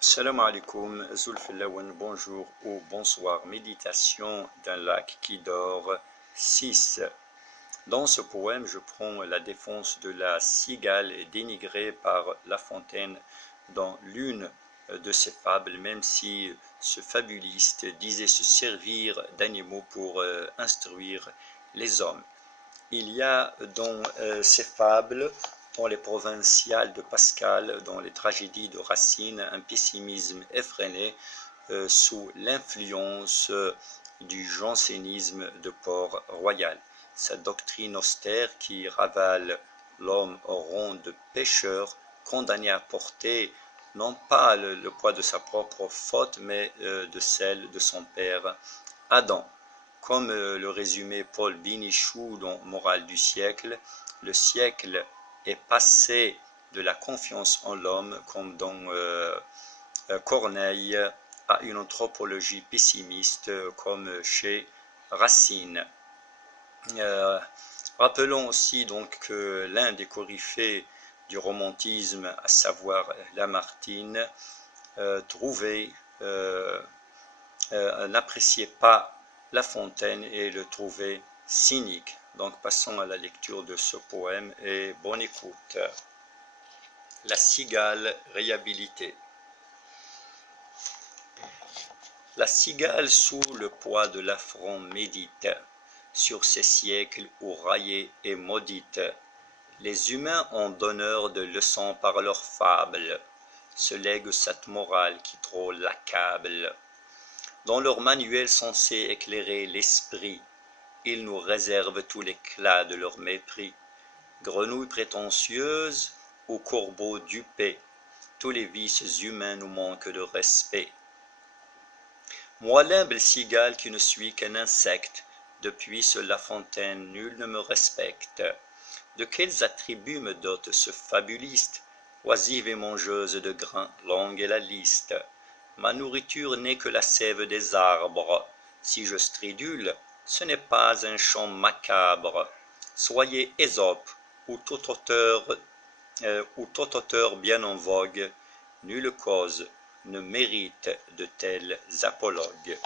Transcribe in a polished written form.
Salam alaikum, Zulfilawan, bonjour ou bonsoir. Méditation d'un lac qui dort 6. Dans ce poème, je prends la défense de la cigale dénigrée par La Fontaine dans l'une de ses fables, même si ce fabuliste disait se servir d'animaux pour instruire les hommes. Il y a dans ces fables, dans les provinciales de Pascal, dans les tragédies de Racine, un pessimisme effréné sous l'influence du jansénisme de Port-Royal. Sa doctrine austère qui ravale l'homme au rang de pécheur, condamné à porter non pas le poids de sa propre faute, mais de celle de son père Adam. Comme le résumait Paul Binichou dans Morale du siècle, le siècle est passé de la confiance en l'homme, comme dans Corneille, à une anthropologie pessimiste, comme chez Racine. Rappelons aussi donc que l'un des coryphées du romantisme, à savoir Lamartine, n'appréciait pas La Fontaine et le trouvait cynique. Donc passons à la lecture de ce poème et bonne écoute. La cigale réhabilitée. La cigale sous le poids de l'affront médite sur ces siècles où raillée et maudite. Les humains ont donneur de leçons par leurs fables, se lèguent cette morale qui trop l'accable. Dans leur manuel censé éclairer l'esprit, ils nous réservent tout l'éclat de leur mépris. Grenouilles prétentieuses ou corbeaux dupés, tous les vices humains nous manquent de respect. Moi l'humble cigale qui ne suis qu'un insecte, depuis ce La Fontaine nul ne me respecte. De quels attributs me dote ce fabuliste, oisive et mangeuse de grains, longue est la liste. Ma nourriture n'est que la sève des arbres. Si je stridule, ce n'est pas un chant macabre. Soyez Ésope ou tout auteur bien en vogue, nulle cause ne mérite de tels apologues.